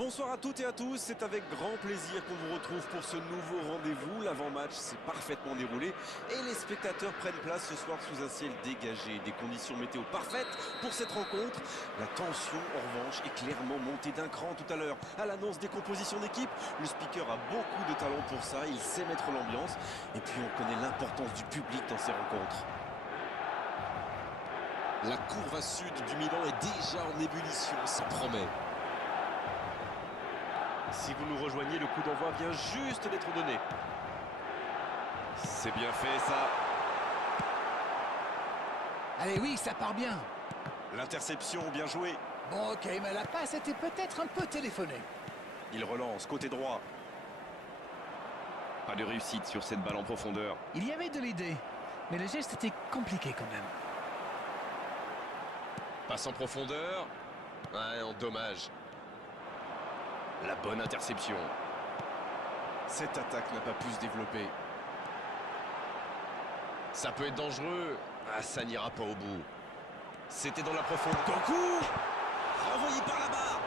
Bonsoir à toutes et à tous, c'est avec grand plaisir qu'on vous retrouve pour ce nouveau rendez-vous. L'avant-match s'est parfaitement déroulé et les spectateurs prennent place ce soir sous un ciel dégagé. Des conditions météo parfaites pour cette rencontre. La tension, en revanche, est clairement montée d'un cran tout à l'heure. À l'annonce des compositions d'équipe, le speaker a beaucoup de talent pour ça, il sait mettre l'ambiance. Et puis on connaît l'importance du public dans ces rencontres. La courbe à sud du Milan est déjà en ébullition, ça promet. Si vous nous rejoignez, le coup d'envoi vient juste d'être donné. C'est bien fait ça. Allez, oui, ça part bien. L'interception, bien joué. Bon, ok, mais la passe était peut-être un peu téléphonée. Il relance, côté droit. Pas de réussite sur cette balle en profondeur. Il y avait de l'idée, mais le geste était compliqué quand même. Passe en profondeur. Ouais, en dommage. La bonne interception. Cette attaque n'a pas pu se développer. Ça peut être dangereux. Ah, ça n'ira pas au bout. C'était dans la profondeur. Doku renvoyé par la barre.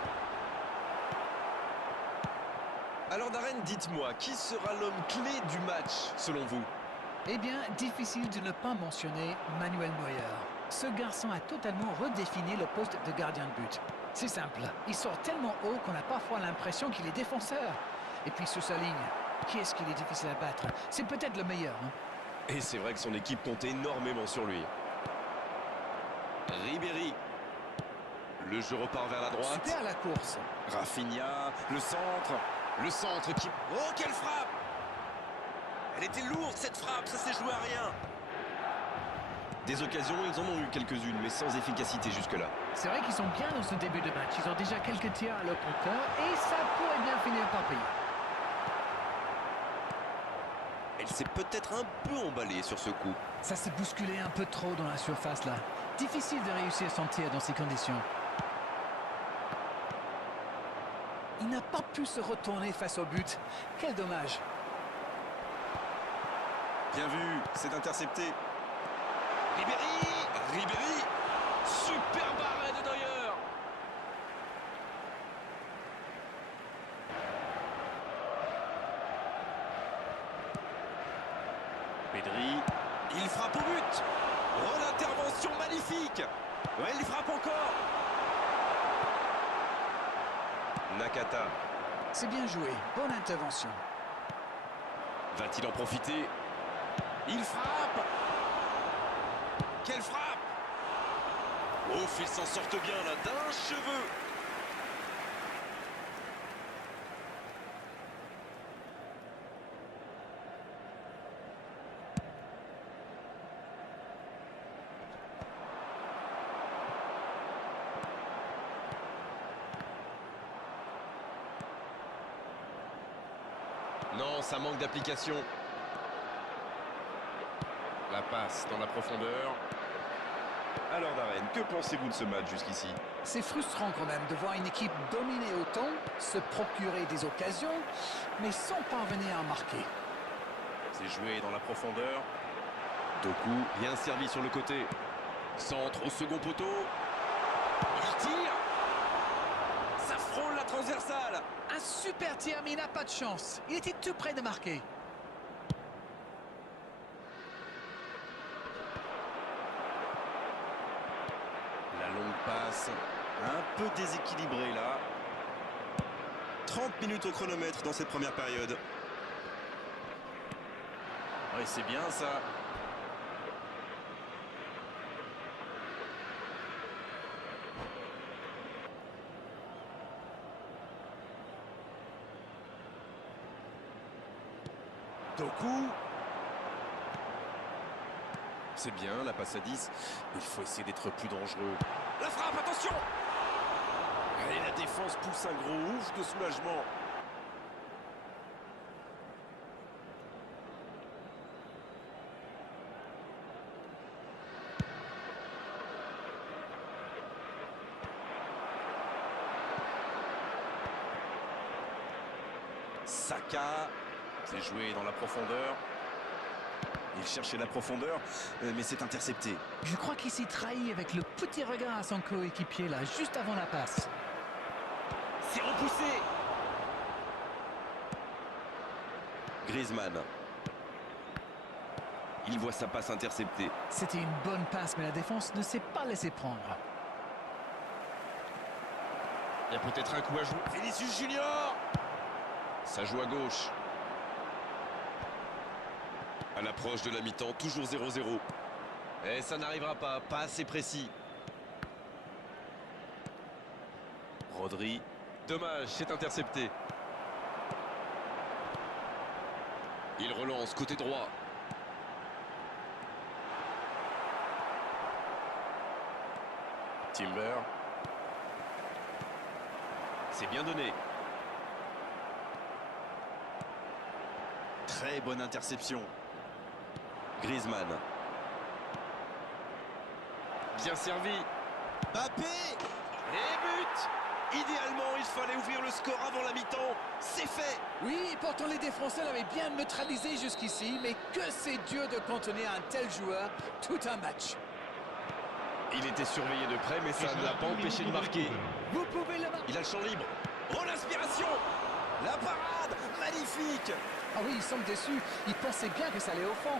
Alors Darren, dites-moi, qui sera l'homme clé du match, selon vous? Eh bien, difficile de ne pas mentionner Manuel Neuer. Ce garçon a totalement redéfini le poste de gardien de but. C'est simple, il sort tellement haut qu'on a parfois l'impression qu'il est défenseur. Et puis sur sa ligne, qui est-ce qu'il est difficile à battre? C'est peut-être le meilleur. Et c'est vrai que son équipe compte énormément sur lui. Ribéry. Le jeu repart vers la droite. Super la course. Rafinha, le centre. Le centre qui... Oh, quelle frappe! Elle était lourde cette frappe, ça s'est joué à rien. Des occasions, ils en ont eu quelques-unes, mais sans efficacité jusque-là. C'est vrai qu'ils sont bien dans ce début de match. Ils ont déjà quelques tirs à leur compteur et ça pourrait bien finir par payer. Elle s'est peut-être un peu emballée sur ce coup. Ça s'est bousculé un peu trop dans la surface là. Difficile de réussir son tir dans ces conditions. Il n'a pas pu se retourner face au but. Quel dommage. Bien vu, c'est intercepté. Ribéry. Super barré de Neuer. Pedri, il frappe au but. Oh, l'intervention magnifique. Ouais, il frappe encore. Nakata. C'est bien joué. Bonne intervention. Va-t-il en profiter? Il frappe. Quelle frappe! Ouf, il s'en sortent bien là, d'un cheveu. Non, ça manque d'application. La passe dans la profondeur. Alors Darren, que pensez-vous de ce match jusqu'ici? C'est frustrant quand même de voir une équipe dominer autant, se procurer des occasions, mais sans parvenir à marquer. C'est joué dans la profondeur. Doku, bien servi sur le côté. Centre au second poteau. Il tire. Ça frôle la transversale. Un super tir, mais il n'a pas de chance. Il était tout près de marquer. La longue passe, un peu déséquilibrée là. 30 minutes au chronomètre dans cette première période. Oui, c'est bien ça. Doku. C'est bien, la passe à 10. Il faut essayer d'être plus dangereux. La frappe, attention! Et la défense pousse un gros ouf de soulagement. Saka, c'est joué dans la profondeur. Il cherchait la profondeur, mais c'est intercepté. Je crois qu'il s'est trahi avec le petit regard à son coéquipier là, juste avant la passe. C'est repoussé. Griezmann. Il voit sa passe interceptée. C'était une bonne passe, mais la défense ne s'est pas laissée prendre. Il y a peut-être un coup à jouer. Vinicius Junior. Ça joue à gauche. À l'approche de la mi-temps, toujours 0-0. Et ça n'arrivera pas, pas assez précis. Rodri. Dommage, c'est intercepté. Il relance côté droit. Timber. C'est bien donné. Très bonne interception. Griezmann. Bien servi. Mbappé. Et but. Idéalement, il fallait ouvrir le score avant la mi-temps. C'est fait. Oui, pourtant les défenseurs l'avaient bien neutralisé jusqu'ici, mais que c'est dur de contenir un tel joueur tout un match. Il était surveillé de près, mais ça ne l'a pas empêché de marquer. Vous pouvez le marquer. Il a le champ libre. Oh, l'inspiration. La parade. Magnifique. Ah oui, il semble déçu. Il pensait bien que ça allait au fond.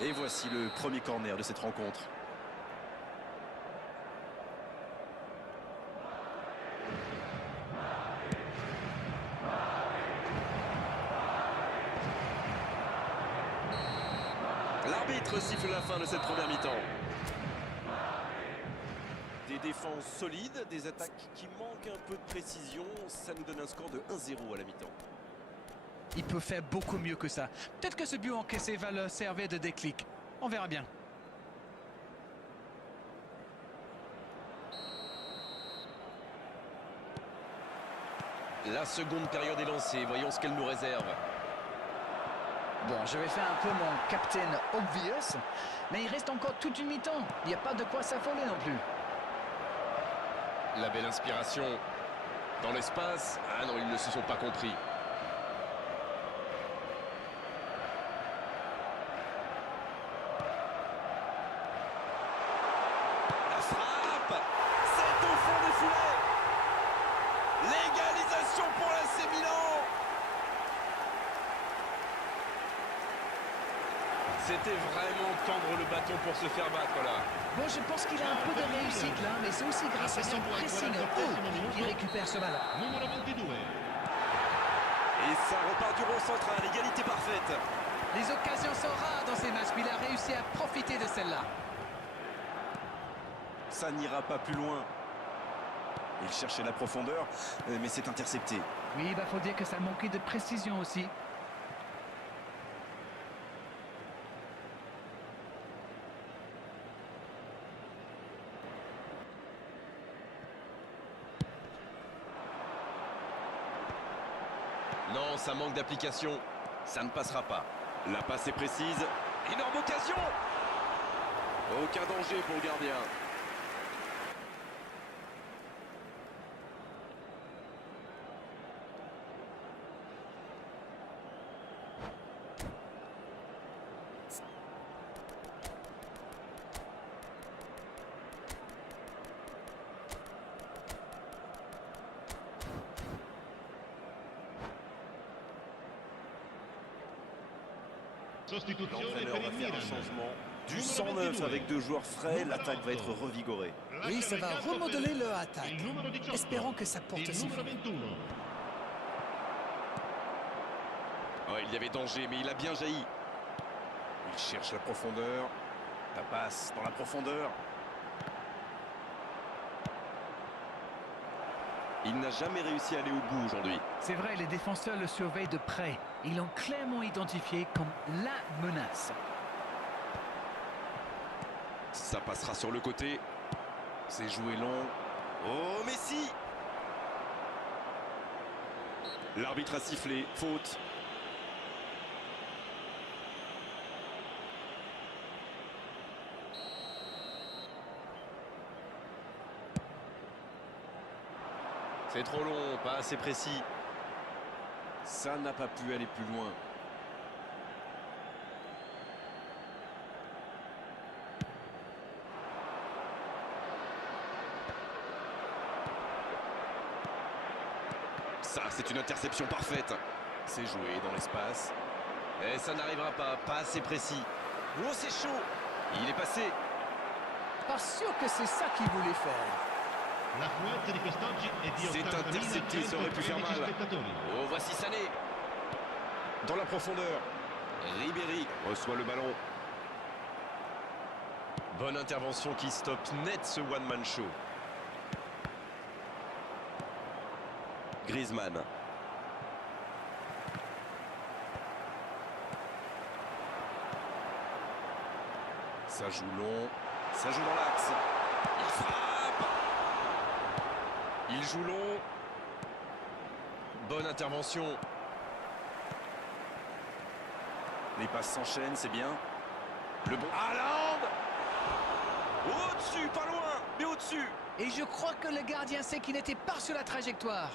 Et voici le premier corner de cette rencontre. L'arbitre siffle la fin de cette première mi-temps. Des défenses solides, des attaques qui manquent un peu de précision. Ça nous donne un score de 1-0 à la mi-temps. Il peut faire beaucoup mieux que ça. Peut-être que ce but encaissé va leur servir de déclic. On verra bien. La seconde période est lancée. Voyons ce qu'elle nous réserve. Bon, je vais faire un peu mon captain obvious, mais il reste encore toute une mi-temps. Il n'y a pas de quoi s'affoler non plus. La belle inspiration. Dans l'espace. Ah non, ils ne se sont pas compris. La frappe. C'est au fond des foulées. L'égalisation pour l'AC Milan. C'était vraiment tendre le bâton pour se faire battre là. Bon, je pense qu'il a un peu de réussite là, mais c'est aussi grâce à son pressing haut qu'il récupère ce ballon. Et ça repart du rond central. Égalité parfaite. Les occasions sont rares dans ces matchs, mais il a réussi à profiter de celle-là. Ça n'ira pas plus loin. Il cherchait la profondeur, mais c'est intercepté. Oui, faut dire que ça manquait de précision aussi. Non, ça manque d'application. Ça ne passera pas. La passe est précise. Énorme occasion. Aucun danger pour le gardien. L'entraîneur va faire un changement. Du 109 avec deux joueurs frais, l'attaque va être revigorée. Oui, ça va remodeler leur attaque. Espérons que ça porte ses fruits. Oh, il y avait danger, mais il a bien jailli. Il cherche la profondeur. La passe dans la profondeur. Il n'a jamais réussi à aller au bout aujourd'hui. C'est vrai, les défenseurs le surveillent de près. Ils l'ont clairement identifié comme la menace. Ça passera sur le côté. C'est joué long. Oh, Messi! L'arbitre a sifflé. Faute. C'est trop long, pas assez précis. Ça n'a pas pu aller plus loin. Ça, c'est une interception parfaite. C'est joué dans l'espace. Et ça n'arrivera pas, pas assez précis. Oh, c'est chaud. Il est passé. Pas sûr que c'est ça qu'il voulait faire. C'est intercepté, ça aurait pu faire mal. Oh, voici Sané. Dans la profondeur. Ribéry reçoit le ballon. Bonne intervention qui stoppe net ce one-man show. Griezmann. Ça joue long. Ça joue dans l'axe. Il frappe. Il joue long. Bonne intervention. Les passes s'enchaînent, c'est bien. Le bon Haaland. Au-dessus, pas loin, mais au-dessus. Et je crois que le gardien sait qu'il n'était pas sur la trajectoire.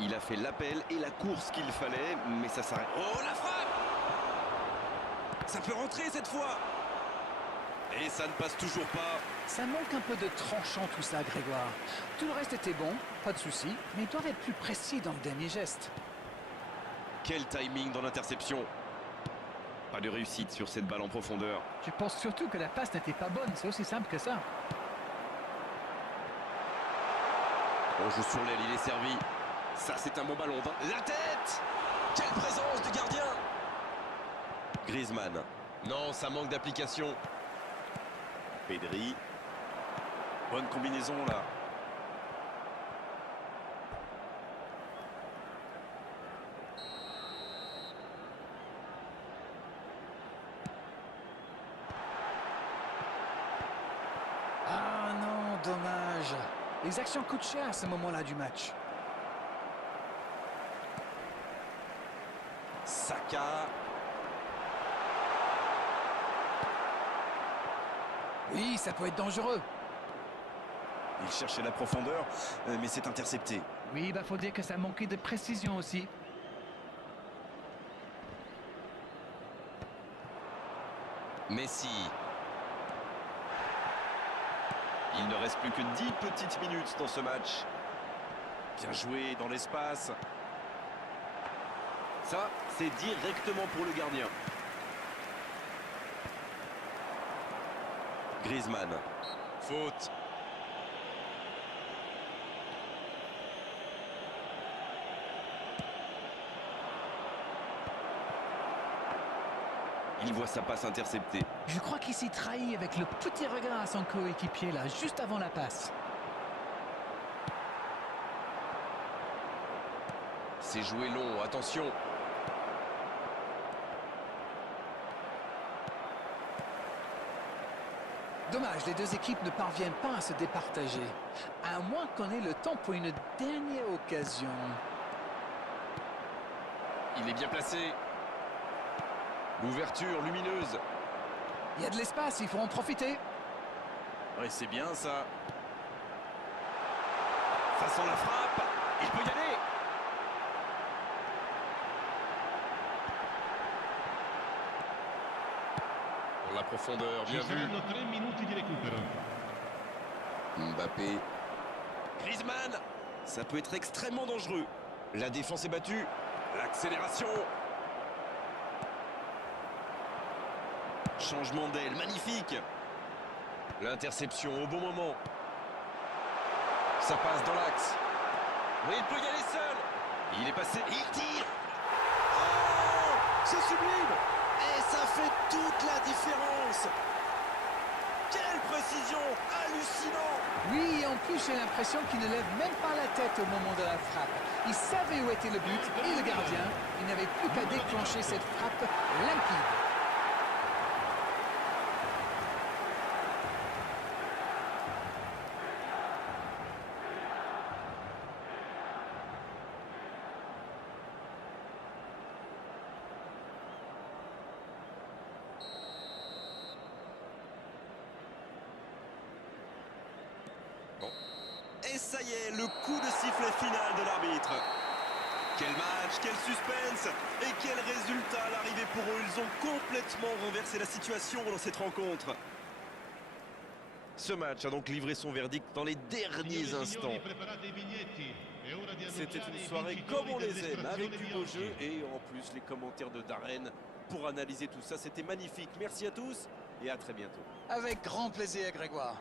Il a fait l'appel et la course qu'il fallait, mais ça s'arrête. Oh, la frappe! Ça peut rentrer cette fois! Et ça ne passe toujours pas. Ça manque un peu de tranchant tout ça, Grégoire. Tout le reste était bon, pas de souci, mais ils doivent être plus précis dans le dernier geste. Quel timing dans l'interception. Pas de réussite sur cette balle en profondeur. Je pense surtout que la passe n'était pas bonne, c'est aussi simple que ça. On joue sur l'aile, il est servi. Ça, c'est un bon ballon. La tête! Quelle présence du gardien! Griezmann. Non, ça manque d'application. Pedri. Bonne combinaison, là. Ah non, dommage. Les actions coûtent cher à ce moment-là du match. Saka. Oui, ça peut être dangereux. Il cherchait la profondeur, mais c'est intercepté. Oui, bah faut dire que ça manquait de précision aussi. Messi. Il ne reste plus que 10 petites minutes dans ce match. Bien joué dans l'espace. Ça, c'est directement pour le gardien. Griezmann. Faute. Il voit sa passe interceptée. Je crois qu'il s'y trahit avec le petit regard à son coéquipier là, juste avant la passe. C'est joué long, attention. Dommage, les deux équipes ne parviennent pas à se départager. À moins qu'on ait le temps pour une dernière occasion. Il est bien placé. L'ouverture lumineuse. Il y a de l'espace, il faut en profiter. Oui, c'est bien ça. Ça sent la frappe. Il peut y aller. Dans la profondeur, bien vu. Mbappé. Griezmann. Ça peut être extrêmement dangereux. La défense est battue. L'accélération. Changement d'aile, magnifique. L'interception au bon moment. Ça passe dans l'axe. Oui, il peut y aller seul. Il est passé, il tire. Oh, c'est sublime. Et ça fait toute la différence. Quelle précision, hallucinant. Oui, et en plus j'ai l'impression qu'il ne lève même pas la tête au moment de la frappe. Il savait où était le but et le gardien. Il n'avait plus qu'à déclencher cette frappe limpide. Et ça y est, le coup de sifflet final de l'arbitre. Quel match, quel suspense et quel résultat à l'arrivée pour eux. Ils ont complètement renversé la situation dans cette rencontre. Ce match a donc livré son verdict dans les derniers instants. C'était une soirée comme on les aime, avec du beau jeu et en plus les commentaires de Darren pour analyser tout ça. C'était magnifique. Merci à tous et à très bientôt. Avec grand plaisir, Grégoire.